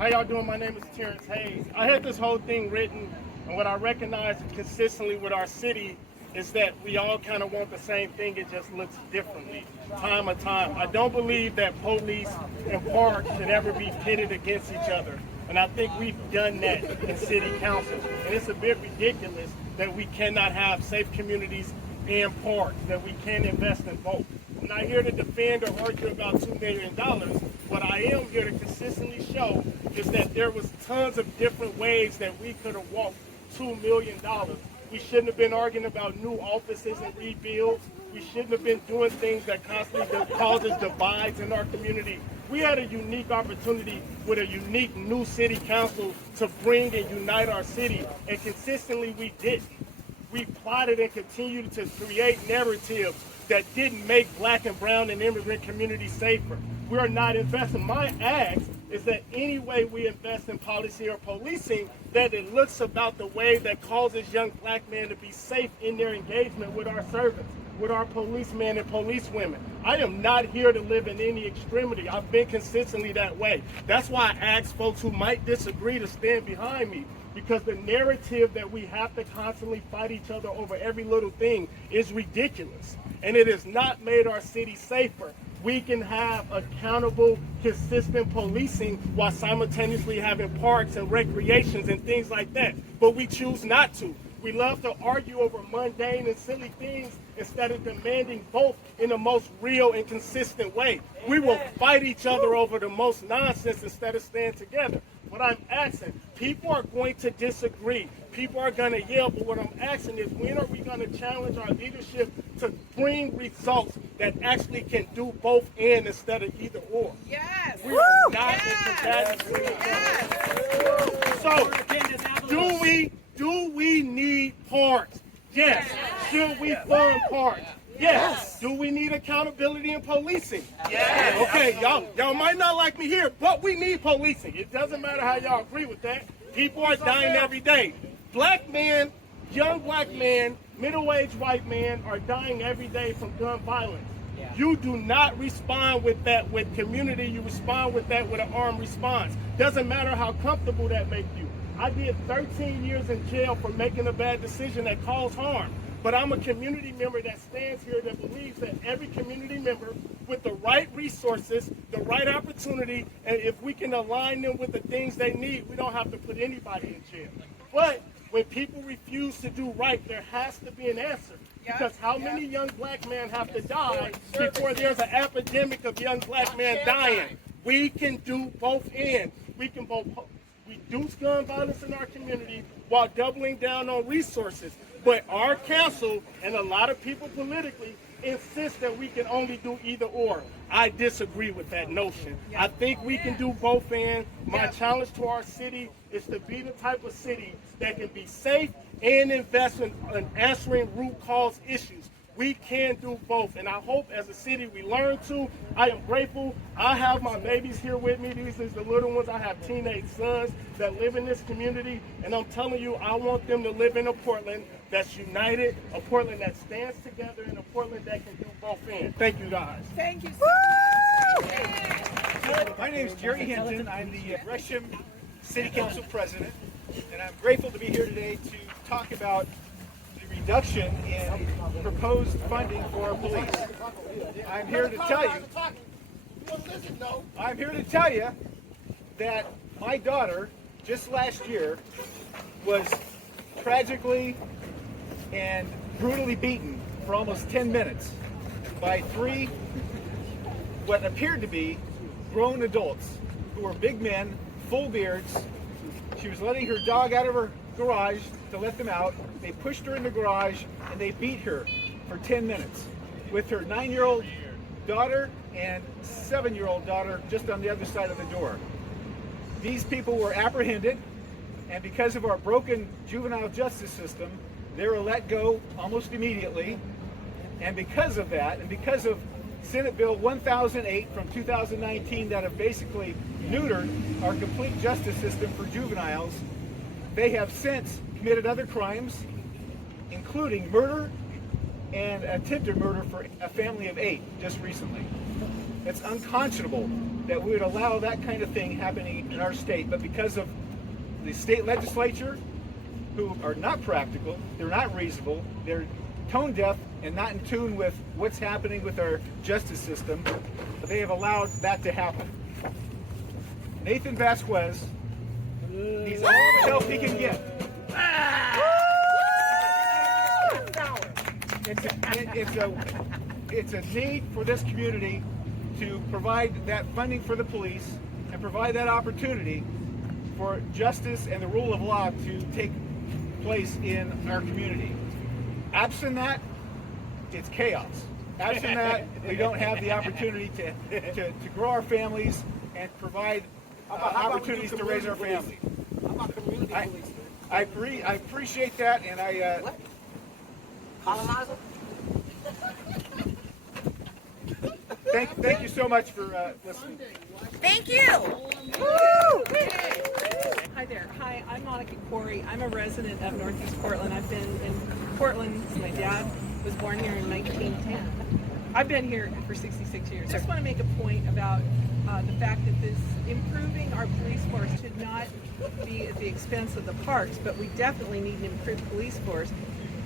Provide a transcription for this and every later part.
How y'all doing? My name is Terrence Hayes. I had this whole thing written, and what I recognize consistently with our city is that we all kind of want the same thing. It just looks differently, time to time. I don't believe that police and parks should ever be pitted against each other. And I think we've done that in city council. And it's a bit ridiculous that we cannot have safe communities and parks, that we can invest in both. I'm not here to defend or argue about $2 million. What I am here to consistently show is that there was tons of different ways that we could have walked $2 million. We shouldn't have been arguing about new offices and rebuilds. We shouldn't have been doing things that constantly causes divides in our community. We had a unique opportunity with a unique new city council to bring and unite our city, and consistently we didn't. We plotted and continued to create narratives that didn't make Black and brown and immigrant communities safer. We are not investing. My ask is that any way we invest in policy or policing, that it looks about the way that causes young Black men to be safe in their engagement with our servants, with our policemen and policewomen. I am not here to live in any extremity. I've been consistently that way. That's why I ask folks who might disagree to stand behind me, because the narrative that we have to constantly fight each other over every little thing is ridiculous. And it has not made our city safer. We can have accountable, consistent policing while simultaneously having parks and recreations and things like that. But we choose not to. We love to argue over mundane and silly things instead of demanding both in the most real and consistent way. We will fight each other over the most nonsense instead of stand together. What I'm asking, people are going to disagree. People are going to yell, but what I'm asking is, when are we going to challenge our leadership to bring results that actually can do both and instead of either or? Yes. We are not incompatible. Yes. So, do we need parks? Yes. Should we fund parks? Yes. Do we need accountability in policing? Yes. Okay, y'all might not like me here, but we need policing. It doesn't matter how y'all agree with that. People are dying every day. Black men, young Black men, middle-aged white men are dying every day from gun violence. You do not respond with that with community. You respond with that with an armed response. Doesn't matter how comfortable that makes you. I did 13 years in jail for making a bad decision that caused harm. But I'm a community member that stands here that believes that every community member with the right resources, the right opportunity, and if we can align them with the things they need, we don't have to put anybody in jail. But when people refuse to do right, there has to be an answer. Because how many young Black men have to die before there's an epidemic of young Black men dying? We can do both ends. We can both reduce gun violence in our community while doubling down on resources. But our council and a lot of people politically insist that we can only do either or. I disagree with that notion. I think we can do both and. My challenge to our city is to be the type of city that can be safe and invest in answering root cause issues. We can do both, and I hope as a city we learn to. I am grateful. I have my babies here with me. These are the little ones. I have teenage sons that live in this community, and I'm telling you, I want them to live in a Portland that's united, a Portland that stands together, and a Portland that can do both ends. Thank you, guys. Thank you My name is Jerry Hinton. I'm the Gresham City Council President, and I'm grateful to be here today to talk about the reduction in proposed funding for our police. I'm here to tell you that my daughter, just last year, was tragically and brutally beaten for almost 10 minutes by three what appeared to be grown adults who were big men, full beards. She was letting her dog out of her garage to let them out. They pushed her in the garage and they beat her for 10 minutes with her 9-year-old daughter and 7-year-old daughter just on the other side of the door. These people were apprehended, and because of our broken juvenile justice system, they were let go almost immediately. And because of that, and because of Senate Bill 1008 from 2019 that have basically neutered our complete justice system for juveniles, they have since committed other crimes, including murder and attempted murder for a family of 8 just recently. It's unconscionable that we would allow that kind of thing happening in our state, but because of the state legislature, who are not practical, they're not reasonable, they're tone deaf and not in tune with what's happening with our justice system, they have allowed that to happen. Nathan Vasquez needs all the help he can get. It's a need for this community to provide that funding for the police and provide that opportunity for justice and the rule of law to take place in our community. Absent that, it's chaos. Absent that, we don't have the opportunity to grow our families and provide opportunities to raise our families. I appreciate that, and thank you so much for listening. Thank you. Woo! Hi there. Hi, I'm Monica Corey. I'm a resident of Northeast Portland. I've been in Portland since my dad was born here in 1910. I've been here for 66 years. I just want to make a point about the fact that this improving our police force should not be at the expense of the parks, but we definitely need an improved police force.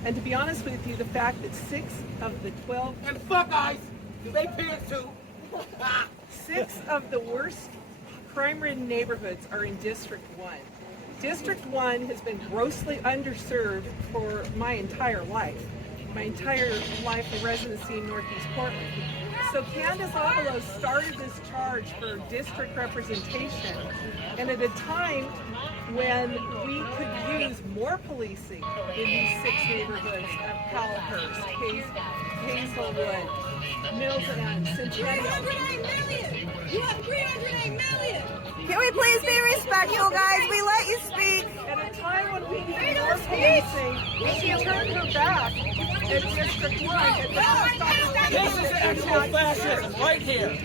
And to be honest with you, the fact that 6 of the 12... And fuck eyes! Do they pants too? 6 of the worst crime-ridden neighborhoods are in District 1. District 1 has been grossly underserved for my entire life of residency in Northeast Portland. So Candace Avalos started this charge for district representation, and at a time when we could use more policing in these 6 neighborhoods of Powellhurst, Hazelwood, Mills End, Centennial. 308 million! You have 308 million! Can we please be respectful, guys? We let you speak. At a time when we need more policing, she turned her back at District 1 at the first This is actual fascism right here.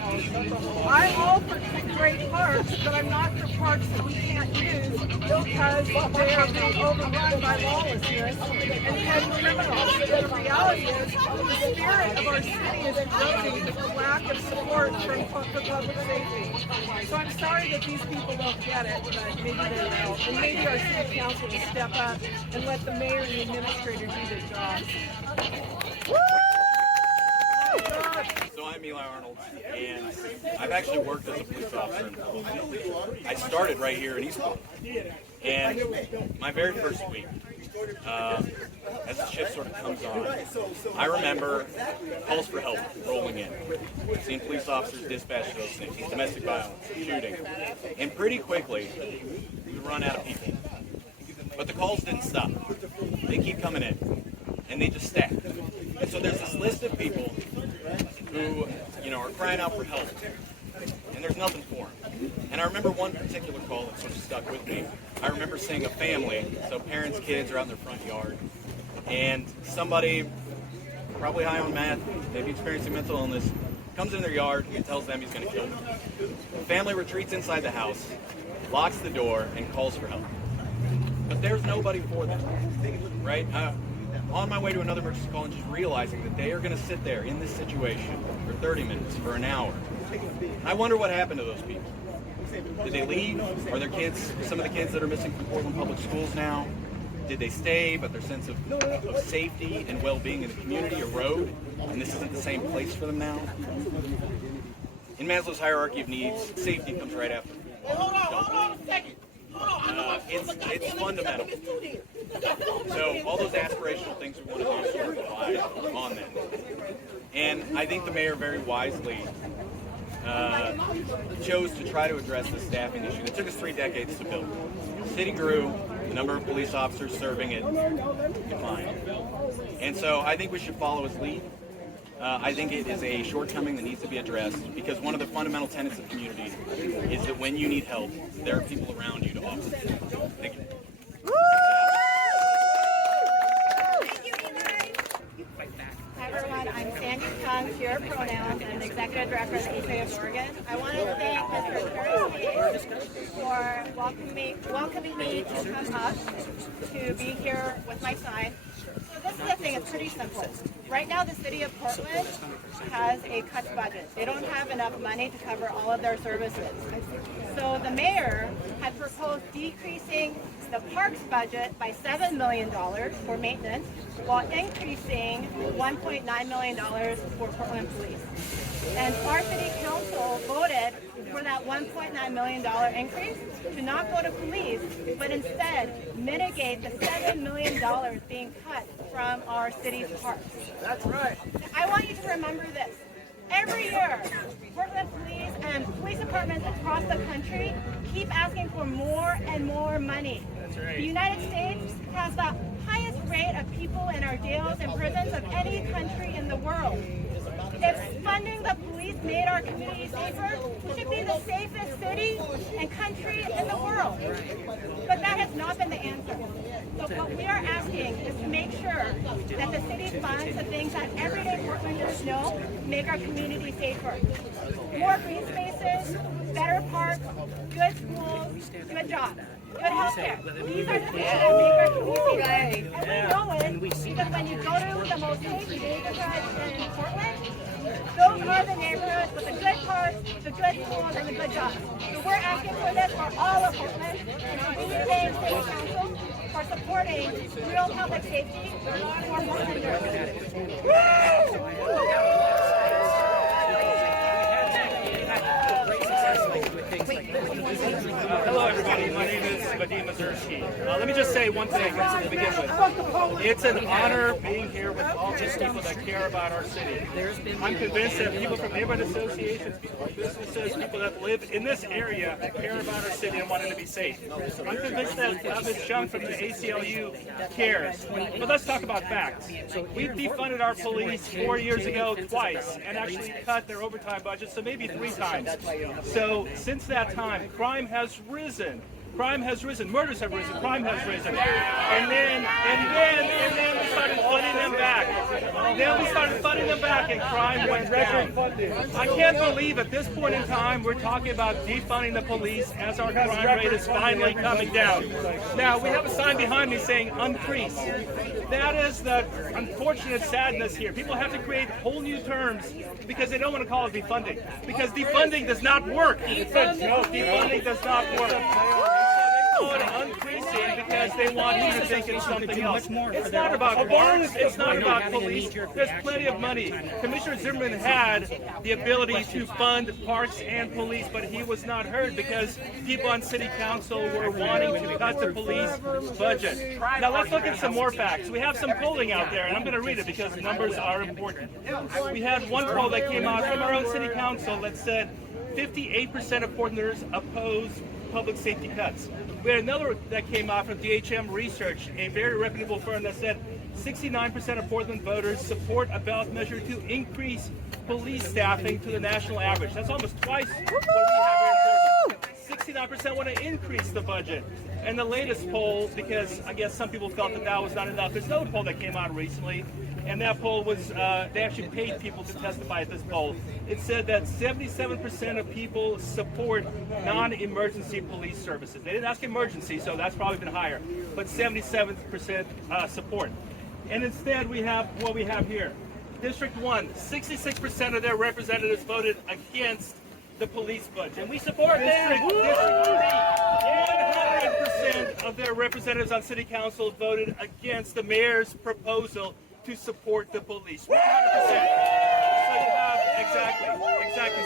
I'm all for great parks, but I'm not for parks that we can't use because they are being overrun by lawlessness and petty criminals. And the reality is, the spirit of our city is eroding with the lack of support for public safety. So I'm sorry that these people don't get it, but maybe they will. And maybe our city council will step up and let the mayor and the administrator do their jobs. So I'm Eli Arnold, and I've actually worked as a police officer in Portland. I started right here in East Portland, and my very first week, as the shift sort of comes on, I remember calls for help rolling in, seeing police officers dispatch those things, domestic violence, shooting, and pretty quickly we run out of people. But the calls didn't stop. They keep coming in, and they just stack. And so there's this list of people who, are crying out for help, and there's nothing for them. And I remember one particular call that sort of stuck with me. I remember seeing a family, so parents, kids are out in their front yard, and somebody, probably high on meth, maybe experiencing mental illness, comes in their yard and tells them he's going to kill them. The family retreats inside the house, locks the door, and calls for help. But there's nobody for them, right? On my way to another emergency call and just realizing that they are going to sit there in this situation for 30 minutes, for an hour. I wonder what happened to those people. Did they leave? Are their kids, some of the kids that are missing from Portland Public Schools now, did they stay, but their sense of safety and well-being in the community erode, and this isn't the same place for them now? In Maslow's hierarchy of needs, safety comes right after. Hold on a second. It's fundamental. So all those aspirational things we want to do sort of rely on them. And I think the mayor very wisely chose to try to address the staffing issue that took us 3 decades to build. The city grew, the number of police officers serving it declined. And so I think we should follow his lead. I think it is a shortcoming that needs to be addressed because one of the fundamental tenets of community is that when you need help, there are people around you to offer it. Thank you. Hi everyone, I'm Sandy Chung, Pure Pronouns, and Executive Director of the HA of Oregon. I want to thank Mr. Curtis for welcoming me to come up to be here with my son. So this is the thing, it's pretty simple. Right now, the city of Portland has a cut budget. They don't have enough money to cover all of their services. So the mayor had proposed decreasing the parks budget by $7 million for maintenance, while increasing $1.9 million for Portland Police. And our city council voted for that $1.9 million increase to not go to police, but instead mitigate the $7 million being cut from our city's parks. That's right. I want you to remember this. Every year, Portland Police and police departments across the country keep asking for more and more money. That's right. The United States has the highest rate of people in our jails and prisons of any country in the world. If funding the police made our community safer, we should be the safest city and country in the world. But that has not been the answer. So what we are asking is to make sure that the city funds the things that everyday Portlanders know make our community safer. More green spaces, better parks, good schools, good jobs, good healthcare. These are the things that make our community safer. And we know it because when you go to the most safe neighborhoods in Portland, those are the neighborhoods with the good parks, the good schools, and the good jobs. So we're asking for this for all of Portland, and we thank City Council for supporting real public safety for Portlanders. Hello, everybody. My name is Vadim Mazursky. Let me just say one thing to begin with. It's an honor being here with all these people that care about our city. I'm convinced that people from neighborhood associations, people from businesses, people that live in this area care about our city and want it to be safe. I'm convinced that Ms. Chung from the ACLU cares. But let's talk about facts. We defunded our police 4 years ago twice and actually cut their overtime budget, so maybe 3 times. So since that time, crime has risen. Crime has risen. Murders have risen. Crime has risen. And then we started funding them back. Then we started funding them back, and crime went down. I can't believe at this point in time we're talking about defunding the police as our crime rate is finally coming down. Now we have a sign behind me saying "increase." That is the unfortunate sadness here. People have to create whole new terms because they don't want to call it defunding. Because defunding does not work. Defunding does not work. Increasing because they want you to think it's something else. It's not about parks. It's not about police. There's plenty of money. Commissioner Zimmerman had the ability to fund parks and police, but he was not heard because people on city council were wanting to cut the police budget. Now let's look at some more facts. We have some polling out there, and I'm going to read it because numbers are important. We had one poll that came out from our own city council that said 58% of Portlanders oppose public safety cuts. We had another that came out from DHM Research, a very reputable firm, that said 69% of Portland voters support a ballot measure to increase police staffing to the national average. That's almost twice what we have here in Portland. 69% want to increase the budget. And the latest poll, because I guess some people felt that that was not enough, there's another poll that came out recently, and that poll was, they actually paid people to testify at this poll. It said that 77% of people support non-emergency police services. They didn't ask emergency, so that's probably been higher, but 77% support. And instead we have what we have here. District 1, 66% of their representatives voted against the police budget. And we support District 3, 100% of their representatives on city council voted against the mayor's proposal to support the police. 100%. So you have, exactly.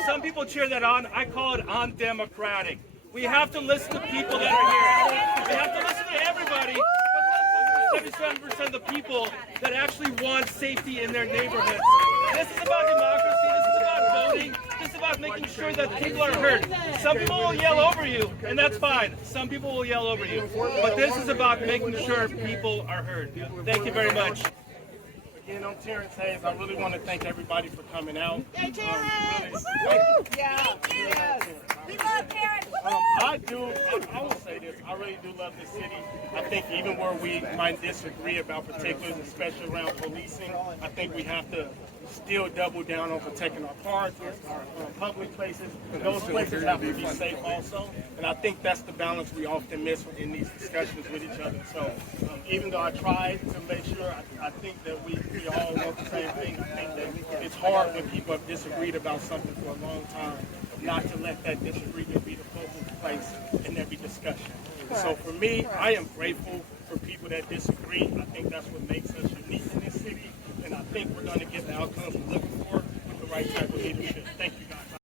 Some people cheer that on. I call it undemocratic. We have to listen to people that are here. We have to listen to everybody. But let's listen to 77% of the people that actually want safety in their neighborhoods. This is about democracy. This is about voting. This is about making sure that people are heard. Some people will yell over you, and that's fine. Some people will yell over you. But this is about making sure people are heard. Thank you very much. Again, I'm Terrence Hayes. I really want to thank everybody for coming out. Yay, Terrence! Thank you. We love Terrence. I will say this, I really do love this city. I think even where we might disagree about particulars, especially around policing, I think we have to still double down on protecting our parks, our public places. Those places have to be safe also. And I think that's the balance we often miss in these discussions with each other. So even though I tried to make sure, I think that we all want the same thing. I think that it's hard when people have disagreed about something for a long time, not to let that disagreement be the focal place in every discussion. So for me, I am grateful for people that disagree. I think that's what makes us unique in this city. And I think we're going to get the outcomes we're looking for with the right type of leadership. Thank you, guys.